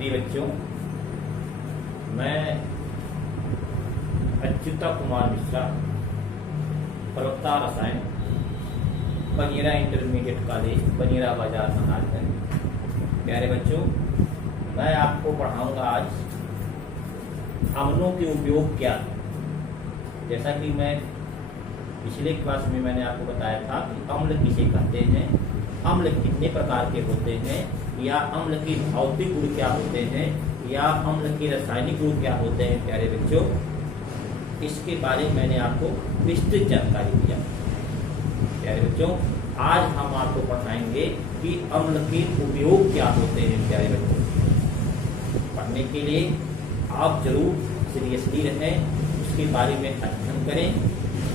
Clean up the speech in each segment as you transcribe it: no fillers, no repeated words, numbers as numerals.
प्रिय बच्चों, मैं अच्युता कुमार मिश्रा, प्रवक्ता रसायन, बनीरा इंटरमीडिएट कॉलेज, बनीरा बाजार महाराजगंज। प्यारे बच्चों, मैं आपको पढ़ाऊंगा आज अम्लों के उपयोग क्या है। जैसा कि मैं पिछले क्लास में मैंने आपको बताया था कि अम्ल किसे कहते हैं, अम्ल कितने प्रकार के होते हैं, या अम्ल के भौतिक गुण क्या होते हैं, या अम्ल के रासायनिक गुण क्या होते हैं। प्यारे बच्चों, इसके बारे में मैंने आपको विस्तृत जानकारी दिया। प्यारे बच्चों, आज हम आपको पढ़ाएंगे कि अम्ल के उपयोग क्या होते हैं। प्यारे बच्चों, पढ़ने के लिए आप जरूर सीरियसली रहें, उसके बारे में अध्ययन करें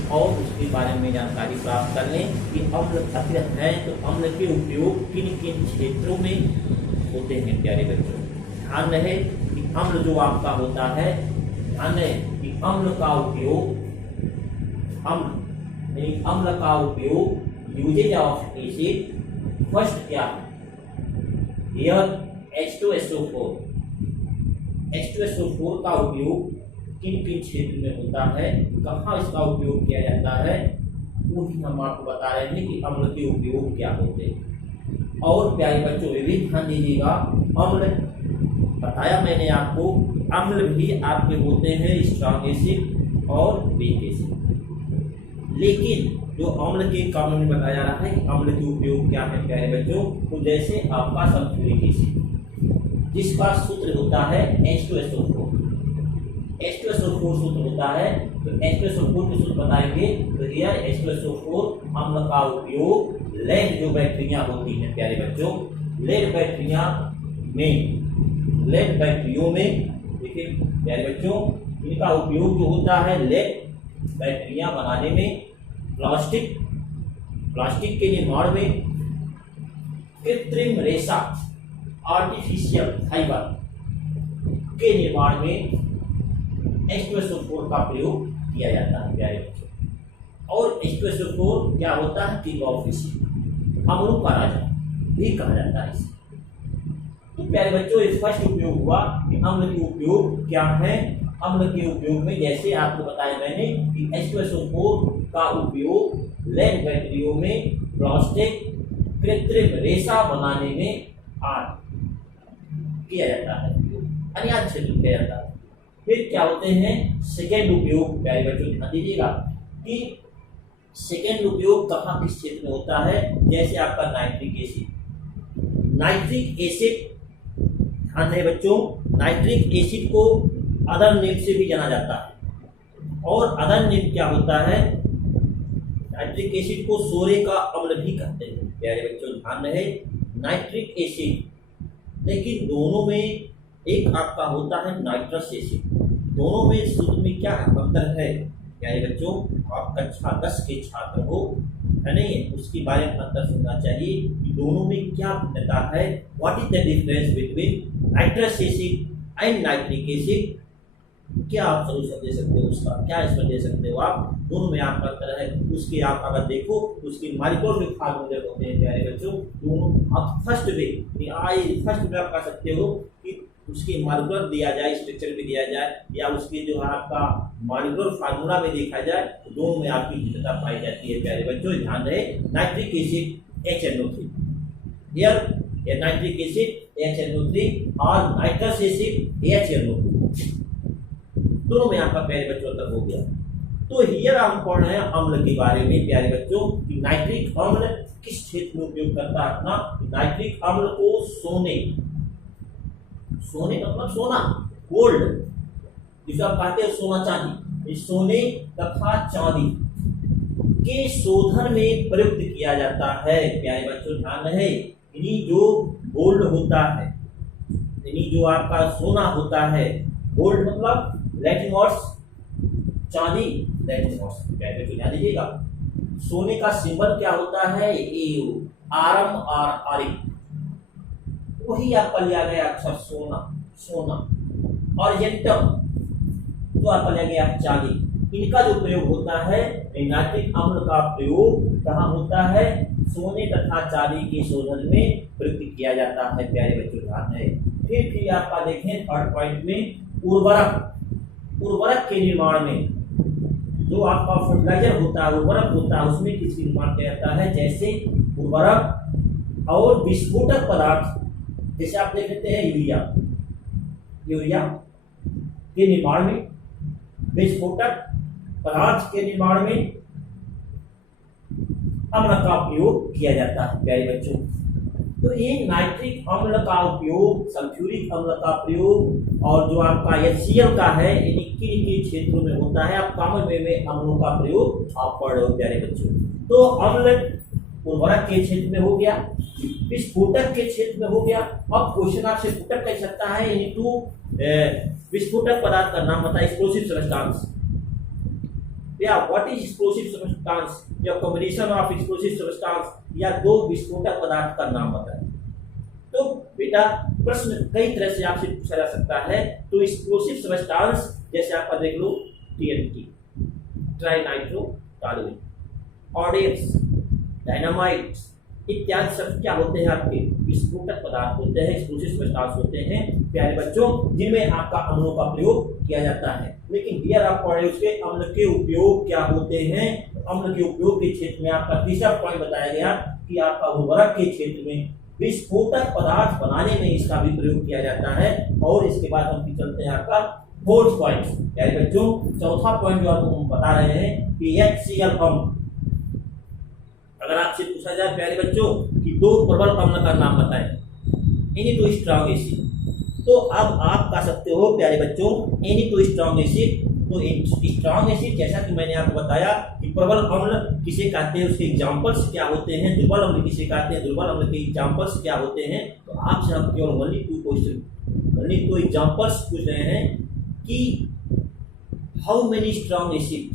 और उसके बारे में जानकारी प्राप्त कर लें कि अम्ल अत्यंत है तो अम्ल के उपयोग किन किन क्षेत्रों में होते हैं। प्यारे बच्चों, ध्यान रहे कि अम्ल जो आपका होता है, ध्यान रहे कि अम्ल का उपयोग अम्ल का उपयोग यूजेज ऑफ एसिड फर्स्ट क्या है, यह H2SO4 का उपयोग किन किन क्षेत्र में होता है, कहाँ इसका उपयोग किया जाता है, वो भी हम आपको बता रहे हैं कि अम्ल के उपयोग क्या होते हैं। और प्यारे बच्चों, ये भी ध्यान दीजिएगा, अम्ल बताया मैंने आपको, अम्ल भी आपके होते हैं स्ट्रॉन्ग एसिड और वीक एसिड। लेकिन जो अम्ल के कानून में बताया जा रहा है कि अम्ल के उपयोग क्या है प्यारे बच्चों, तो जैसे आपका सल्फ्यूरिक एसिड जिसका सूत्र होता है H2SO4 सूत्र होता है, तो H2SO4 के सूत्र बताएंगे। तो यह H2SO4 अम्ल का उपयोग लेड जो बैक्टीरिया होती हैं प्यारे बच्चों, लेड बैक्टीरियों में देखिए प्यारे बच्चों, इनका उपयोग जो होता है लेड बैक्टीरिया बनाने में, प्लास्टिक के निर्माण में, कृत्रिम रेशा आर्टिफिशियल फाइबर के निर्माण में H2SO4 का प्रयोग किया जाता है प्यारे बच्चों। और H2SO4 क्या होता है, किंग ऑफ एसिड, अम्लों का राजा भी कहा जाता है इसे। तो प्यारे बच्चों, इस फर्स्ट उपयोग हुआ कि अम्ल के उपयोग क्या है। अम्ल के उपयोग में जैसे आपको बताया मैंने कि H2SO4 का उपयोग लेड बैक्टीरियों में, प्लास्टिक, कृत्रिम रेशा बनाने में किया जाता है, अनिवार्य क्षेत्र में किया जाता है। फिर क्या होते हैं सेकेंड उपयोग, प्यारे बच्चों ध्यान दीजिएगा कि सेकेंड उपयोग कहाँ किस क्षेत्र में होता है। जैसे आपका नाइट्रिक एसिड, ध्यान है बच्चों, नाइट्रिक एसिड को अदर नेम से भी जाना जाता है। और अदर नेम क्या होता है, नाइट्रिक एसिड को सोरे का अम्ल भी कहते हैं प्यारे बच्चों, ध्यान रहे नाइट्रिक एसिड। लेकिन दोनों में एक आपका होता है नाइट्रस एसिड, दोनों में सूत्र में क्या अंतर है प्यारे बच्चों। आप कक्षा 10 के छात्र हो, है नहीं, उसके बारे में अंतर सुनना चाहिए कि दोनों में क्या भिन्नता है। What is the difference between nitrous acid and nitric acid. क्या आप सॉल्यूशन दे सकते हो उसका, क्या इसमें दे सकते हो आप, दोनों में आपका अंतर है। उसके आप अगर देखो उसके मॉलिक्यूलर फार्मूले होते हैं प्यारे बच्चों, दोनों आप फर्स्ट में आप कह सकते हो कि उसकी मॉलिक्यूलर दिया जाए, स्ट्रक्चर भी दिया जाए, या उसके जो है आपका मॉलिक्यूलर फार्मूला में देखा जाए, तो दोनों में आपकी भिन्नता पाई जाती है प्यारे बच्चों। ध्यान रहे nitric acid HNO3, here nitric acid HNO3 और नाइट्रस एसिड HNO2, दोनों में आपका प्यारे बच्चों तक हो गया। तो हियर हम पढ़ रहे हैं अम्ल के बारे में प्यारे बच्चों कि नाइट्रिक अम्ल किस क्षेत्र में उपयोग करता है अपना। नाइट्रिक अम्ल को सोने मतलब सोना, गोल्ड, जिसे आप कहते हैं सोना चांदी, इस सोने तथा चांदी के शोधन में प्रयुक्त किया जाता है प्यारे बच्चों। ध्यान रहे, यानी जो गोल्ड होता है, यानी जो आपका सोना होता है, गोल्ड मतलब लैटिन वर्ड्स, चांदी लैटिन वर्ड्स, प्यारे बच्चों ध्यान दीजिएगा। सोने का सिंबल क्या होता है, AU, आरम और आरिक, वही आपका लिया गया अक्षर सोना और जेंटम जो आपका लिया गया चांदी। इनका जो प्रयोग होता है, नाइट्रिक अम्ल का प्रयोग कहाँ होता है, सोने तथा चांदी के शोधन में प्रयुक्त किया जाता है। प्यारे बच्चों ध्यान रहे। फिर आपका देखें थर्ड पॉइंट में उर्वरक के निर्माण में जो आपका फर्टिलाइजर होता है, उर्वरक होता है, उसमें किसका निर्माण किया जाता है? जैसे उर्वरक और विस्फोटक पदार्थ, जैसे आप देख लेते हैं यूरिया के निर्माण में, विस्फोटक पदार्थ के निर्माण में अम्ल का उपयोग किया जाता है। प्यारे बच्चों, तो ये नाइट्रिक अम्ल का उपयोग, सल्फ्यूरिक अम्ल का प्रयोग और जो आपका HCl का है, ये निक्की क्षेत्रों में होता है। आप कॉमन वे में अम्लों का प्रयोग आप पढ़ रहे हो प्यारे बच्चों। तो अम्ल उर्वरक के क्षेत्र में हो गया, विस्फोटक के क्षेत्र में हो गया। अब क्वेश्चन आपसे पुट कर सकता है, विस्फोटक पदार्थ का नाम बताइए, एक्सप्लोसिव सब्सटेंस। या व्हाट इज एक्सप्लोसिव सब्सटेंस, या कॉम्बिनेशन ऑफ एक्सप्लोसिव सब्सटेंस, या दो विस्फोटक पदार्थ का नाम बताएं। तो बेटा प्रश्न कई तरह से आपसे पूछा जा सकता है। तो एक्सप्लोसिव सब्सटेंस जैसे आपका देख लो TNT, ट्राइनाइट्रोटॉलुएन, ऑर्डेक्स, डायनामाइट इत्यादि सब क्या होते हैं? आपके विस्फोटक पदार्थ होते हैं, एक्सप्लोसिव सब्सटेंस होते हैं प्यारे बच्चों, जिनमें आपका अम्लों का प्रयोग किया जाता है। लेकिन हियर आप पढ़े उसके अम्ल के उपयोग क्या होते हैं। अम्ल के उपयोग के क्षेत्र में आपका तीसरा पॉइंट बताया गया कि आपका उर्वरक के क्षेत्र में विस्फोटक पदार्थ बनाने में इसका भी प्रयोग किया जाता है। और इसके बाद हम चलते हैं आपका फोर्थ पॉइंट प्यारे बच्चों, चौथा पॉइंट जो आपको हम बता रहे हैं कि HCl अम्ल। अगर आपसे पूछा जाए प्यारे बच्चों कि दो प्रबल अम्ल का नाम बताएं, एनी टू स्ट्रॉन्ग एसिड, तो अब आप कह सकते हो प्यारे बच्चों एनी टू स्ट्रॉन्ग एसिड। तो स्ट्रॉन्ग एसिड जैसा कि मैंने आपको बताया कि प्रबल अम्ल किसे कहते हैं, उसके एग्जांपल्स क्या होते हैं, दुर्बल अम्ल किसे कहते हैं, दुर्बल अम्ल के एग्जांपल्स क्या होते हैं। तो आपसे हम केवल ओनली टू एग्जांपल्स पूछ रहे हैं कि हाउ मेनी स्ट्रॉन्ग एसिड,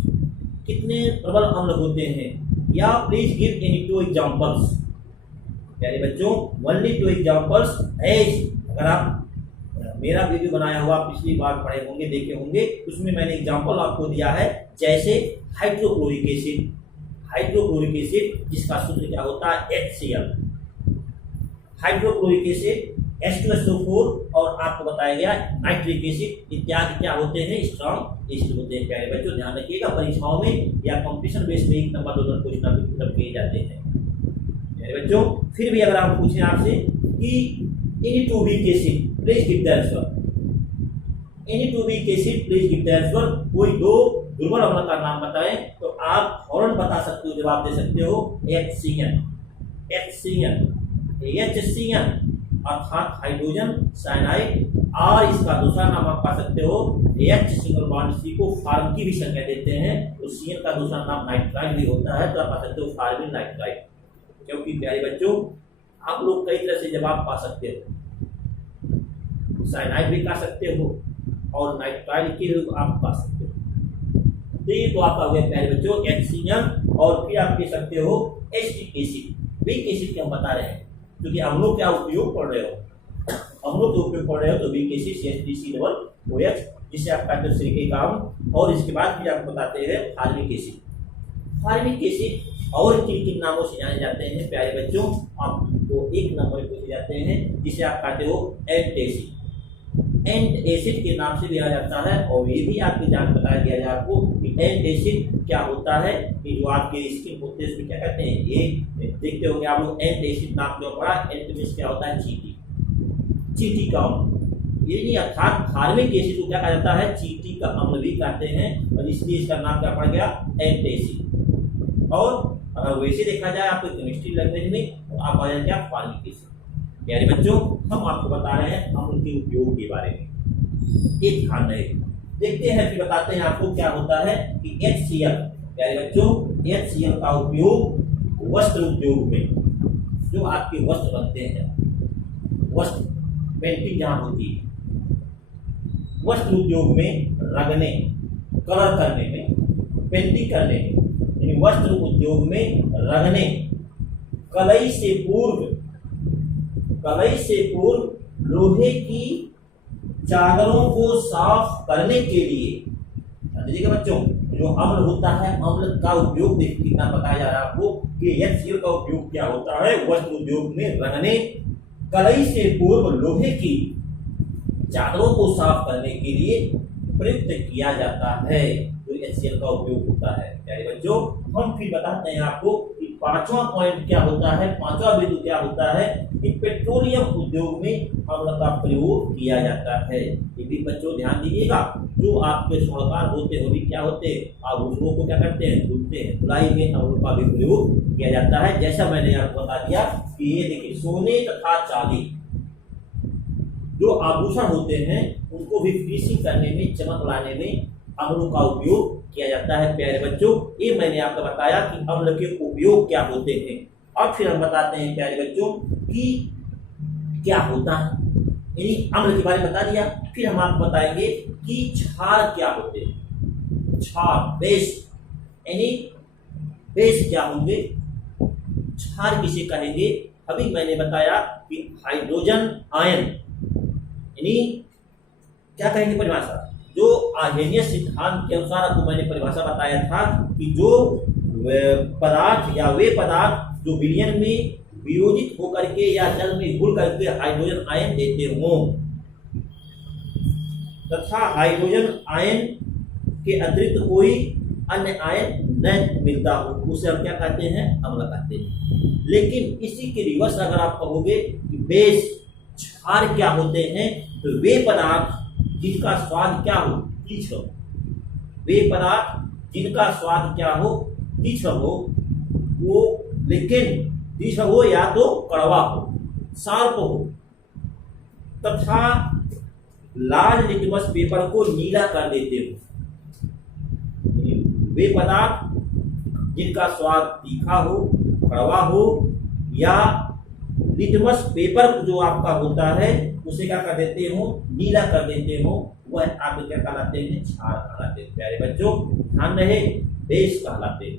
कितने प्रबल अम्ल होते हैं, या please give any two examples. प्यारे बच्चों ओनली टू एग्जांपल्स एज, अगर आप मेरा वीडियो बनाया हुआ पिछली बार पढ़े होंगे, देखे होंगे, उसमें मैंने एग्जांपल आपको दिया है। जैसे हाइड्रोक्लोरिक एसिड जिसका सूत्र क्या होता है HCl, हाइड्रोक्लोरिक एसिड H2SO4, और आपको बताया गया नाइट्रिक एसिड इत्यादि क्या होते हैं, स्ट्रॉन्ग एसिड होते हैं। प्यारे बच्चों ध्यान रखिएगा, परीक्षाओं में या कंपटीशन बेस में 1 नंबर 2 नंबर क्वेश्चन किए जाते हैं प्यारे बच्चों। फिर भी अगर आप पूछें आपसे कि any two weak acid please give the answer, any two weak acid please give the answer, कोई दो दुर्बल अम्ल का नाम बताएं, तो आप फौरन बता सकते हो, जवाब दे सकते हो HCl अर्थात हाइड्रोजन साइनाइड, और इसका दूसरा नाम आप पा सकते हो H सिंगल बॉन्ड C को फार्म की भी संज्ञा देते हैं, तो Cl का दूसरा नाम नाइट्राइड भी होता है, तो आप पा सकते हो फार्मिल नाइट्राइड। क्योंकि प्यारे बच्चों आप लोग कई तरह से जवाब पा सकते हो, साइनाइड भी पा सकते हो और नाइट्राइड की आप पा सकते हो। तो ये तो आपका हो गया प्यारे बच्चों HCl, और फिर आप कह सकते हो एसिटिक एसिड। वीक एसिड क्या हम बता रहे हैं, क्योंकि अम्लों क्या उपयोग पढ़ रहे हो, अम्लों के उपयोग पढ़ रहे हो, तो वीक एसिड CH3COOH, जिसे आप कहते हो सिलिकेट अम्ल। और इसके बाद फिर आपको बताते हैं फार्मिक एसिड और किन नामों से जाने जाते हैं प्यारे बच्चों, आपको एक नंबर पूछे जाते हैं, जिसे आप कहते हो एंटासिड के नाम से भी जाना जाता है। और ये भी आपकी जान बताया गया है आपको कि एंटासिड क्या होता है, कि जो आपके स्किन होते हैं उसमें क्या कहते हैं, ये देखते होंगे आप लोग एंटासिड नाम जो पढ़ा, एंटासिड क्या होता है, चींटी का अम्ल। ये नहीं, अर्थात फार्मिक एसिड को क्या कहा जाता है, चींटी का अम्ल भी कहते हैं, और इसलिए इसका नाम क्या पड़ गया, एंटासिड। और अगर वैसे देखा जाए आपको केमिस्ट्री लैंग्वेज में, तो आप आ जाए क्या, फार्मिक एसिड। प्यारे बच्चों हम आपको बता रहे हैं अम्ल के उपयोग के बारे में, एक ध्यान रहे। देखते हैं फिर बताते हैं आपको क्या होता है कि HCl। प्यारे बच्चों HCl का उपयोग वस्त्र उद्योग में, जो आपके वस्त्र बनते हैं, वस्त्र पेंटिंग जहाँ होती है, वस्त्र उद्योग में रंगने, कलर करने में, पेंटिंग करने में, वस्त्र उद्योग में रंगने, कलई से पूर्व लोहे की चादरों को साफ करने के लिए, देखिएगा बच्चों, जो अम्ल होता है, अम्ल का उपयोग देखिए कितना बताया जा रहा है आपको कि HCl का उपयोग क्या होता है, वस्त्र उद्योग में रंगने, कलई से पूर्व लोहे की चादरों को साफ करने के लिए प्रयुक्त किया जाता है, तो HCl का उपयोग होता है। प्यारे बच्चों, हम फिर बताते हैं आपको कि पांचवा पॉइंट क्या होता है, पांचवा बिंदु क्या होता है कि पेट्रोलियम उद्योग में अम्ल का प्रयोग किया जाता है। ये भी बच्चों ध्यान दीजिएगा, जो आपके स्वर्णकार होते हैं भी क्या होते हैं, आभूषणों को क्या करते हैं, धुलते हैं, धुलाई में अम्ल का भी प्रयोग किया जाता है। जैसा मैंने आपको बता दिया कि ये देखिए सोने तथा चांदी जो आभूषण होते हैं उनको भी फिनिशिंग करने में, चमक लाने में अम्लों का उपयोग किया जाता है। प्यारे बच्चों, ये मैंने आपको बताया कि अम्ल के उपयोग क्या होते हैं। अब फिर हम बताते हैं प्यारे बच्चों कि क्या होता है, यानी अम्ल के बारे में बता दिया। फिर हम आपको बताएंगे कि क्षार क्या होते हैं। क्षार, बेस, यानी बेस क्या होंगे, क्षार किसे कहेंगे। अभी मैंने बताया कि हाइड्रोजन आयन, यानी क्या कहेंगे परिभाषा, जो आर्हेनियस सिद्धांत के अनुसार आपको मैंने परिभाषा बताया था कि जो पदार्थ या वे पदार्थ जो विलयन में वियोजित होकर के या जल में घुल करके हाइड्रोजन आयन देते हों तथा हाइड्रोजन आयन के अतिरिक्त कोई अन्य आयन न मिलता हो, उसे हम क्या कहते हैं, अम्ल कहते हैं। लेकिन इसी के रिवर्स अगर आप कहोगे कि बेस, क्षार क्या होते हैं, तो वे पदार्थ जिनका स्वाद क्या हो, तीक्ष्ण हो, वे पदार्थ जिनका स्वाद क्या हो, तीक्ष्ण हो, वो लेकिन तीक्ष्ण हो या तो कड़वा हो, शार्प हो, तथा लाल लिटमस पेपर को नीला कर देते हो। वे पदार्थ जिनका स्वाद तीखा हो, कड़वा हो, या लिटमस पेपर जो आपका होता है उसे क्या कर देते हो, नीला कर देते हो, वह आप क्या कहलाते हैं, क्षार कहलाते हैं। प्यारे बच्चों ध्यान रहे, बेस कहलाते हैं।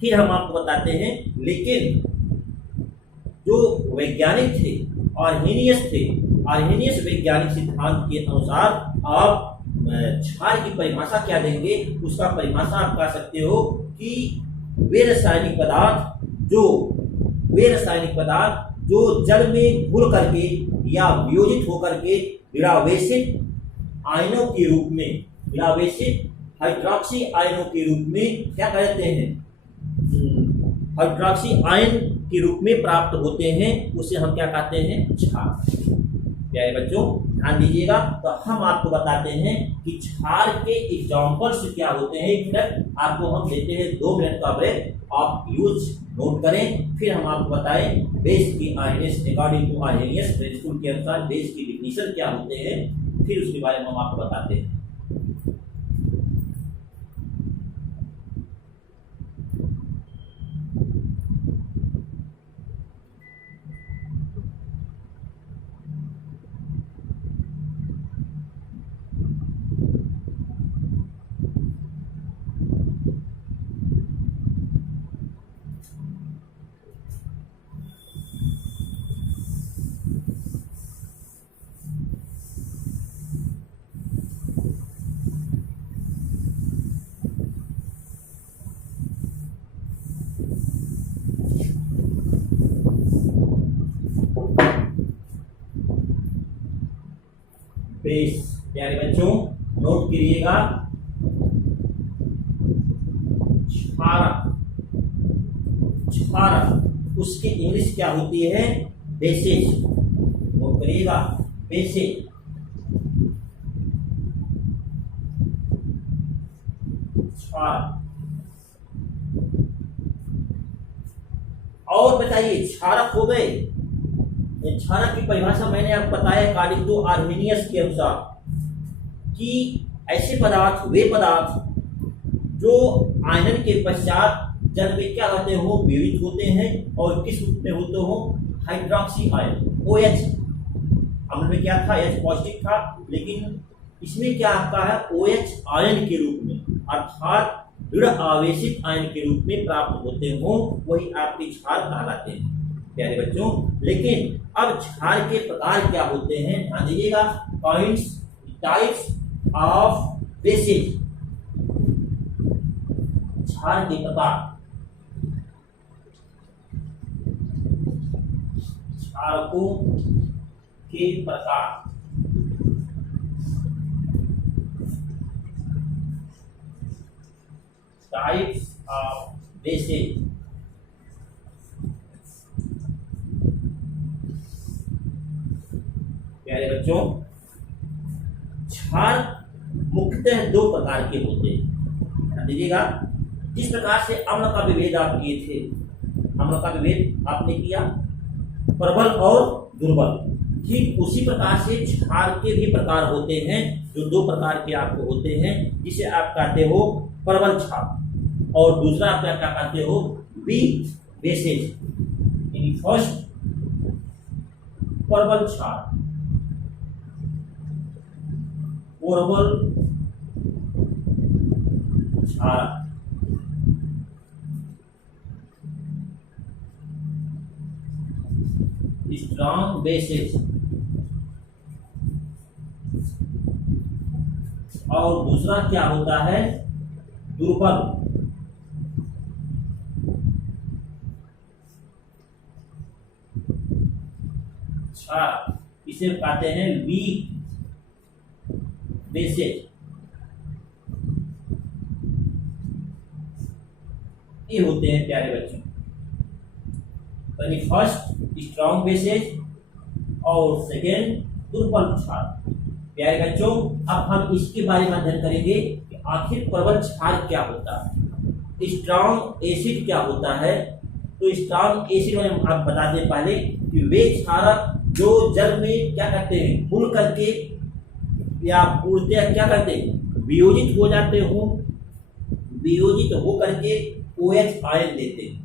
फिर हम आपको बताते हैं, लेकिन जो वैज्ञानिक थे, आर्हेनियस वैज्ञानिक सिद्धांत के अनुसार आप क्षार की परिभाषा क्या देंगे, उसका परिभाषा आप कह सकते हो कि वे रासायनिक पदार्थ जो जल में घुल करके या वियोजित होकर के विरावेशित आयनों के रूप में, विरावेशित हाइड्रोक्सी आयनों के रूप में क्या कहते हैं, हाइड्रोक्सी आयन के रूप में प्राप्त होते हैं, उसे हम क्या कहते हैं, क्षार। प्यारे बच्चों ध्यान दीजिएगा, तो हम आपको बताते हैं कि क्षार के एग्जाम्पल्स क्या होते हैं। एक मिनट आपको हम देते हैं, 2 मिनट का ब्रेक, आप यूज नोट करें, फिर हम आपको बताएं बेस की Arrhenius, according to Arrhenius principle के अनुसार बेस की डिफिनीशन क्या होते हैं, फिर उसके बारे में हम आपको बताते हैं। बेस, प्यारे बच्चों नोट करिएगा, क्षारा उसकी इंग्लिश क्या होती है, बेसिस। नोट करिएगा, बेसिस। और बताइए क्षारक हो गए। क्षारक की परिभाषा मैंने आपको बताया अकॉर्डिंग टू आर्हेनियस के अनुसार कि ऐसे पदार्थ, वे पदार्थ जो आयनन के पश्चात जल में क्या होते हो, वियोजित होते हैं, और किस रूप में होते हो, हाइड्रोक्सी आयन, OH। अम्ल में क्या था, H पॉजिटिव था, लेकिन इसमें क्या आपका है, OH आयन के रूप में, अर्थात दृढ़ आवेशित आयन के रूप में प्राप्त होते हो, वही आपके क्षार कहलाते हैं प्यारे बच्चों। लेकिन अब क्षार के प्रकार क्या होते हैं, ध्यान दीजिएगा, पॉइंट्स, टाइप्स ऑफ बेसिस। क्षार के प्रकार, क्षारकों के प्रकार, टाइप्स ऑफ बेसेस। प्यारे बच्चों, क्षार मुख्यतः दो प्रकार के होते हैं। ध्यान दीजिएगा, जिस प्रकार से अम्ल का विभेद आप किए थे, अम्ल का विभेद आपने किया प्रबल और दुर्बल, ठीक उसी प्रकार से क्षार के भी प्रकार होते हैं, जो दो प्रकार के आपको होते हैं, जिसे आप कहते हो प्रबल क्षार और दूसरा आप क्या कहते हो बी बेसेज। यानी फर्स्ट प्रबल क्षार, प्रबल क्षार, स्ट्रॉन्ग बेसेस, और दूसरा क्या होता है दुर्बल क्षार, इसे कहते हैं वीक बेसेस। ये होते हैं प्यारे बच्चों, यानी फर्स्ट स्ट्रॉन्ग बेसेज और सेकेंड दुर्बल क्षार। प्यारे बच्चों, अब हम इसके बारे में अध्ययन करेंगे कि आखिर प्रबल क्षार क्या होता है, स्ट्रॉन्ग एसिड क्या होता है। तो स्ट्रॉन्ग एसिड में आप बता दें पहले कि वे क्षारक जो जल में क्या करते हैं घुल करके या पूर्णतः क्या करते हैं वियोजित हो जाते हो, वियोजित हो करके OH आयन देते हैं,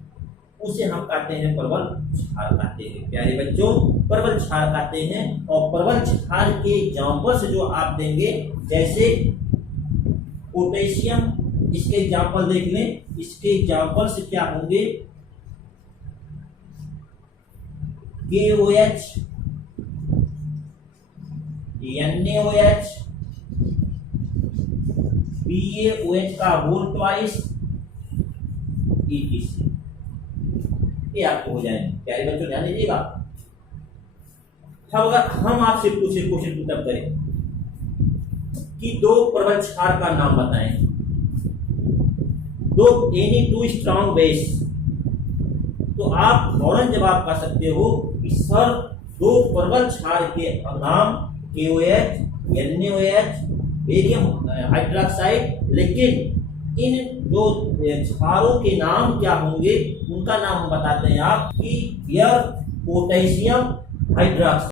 उसे हम कहते हैं प्रबल क्षार कहते हैं। प्यारे बच्चों, प्रबल क्षार कहते हैं। और प्रबल क्षार के एग्जाम्पल्स जो आप देंगे, जैसे पोटेशियम, इसके एग्जाम्पल देख लें, इसके एग्जाम्पल्स क्या होंगे KOH, NaOH, BaOH का होल ट्वाइस, ETC, ये आपको हो जाएंगे। प्यारे बच्चों ध्यान दीजिएगा। अब अगर हम आपसे पूछे क्वेश्चन पुटअप करें कि दो प्रबल क्षार का नाम बताएं, दो एनी टू स्ट्रॉन्ग बेस, तो आप फौरन जवाब कर सकते हो कि सर दो प्रबल क्षार के नाम KOH, NaOH, बेरियम हाइड्रोक्साइड, लेकिन इन जो क्षारों के नाम क्या होंगे उनका नाम हम बताते हैं आप कि पोटेशियम हाइड्रोक्साइड।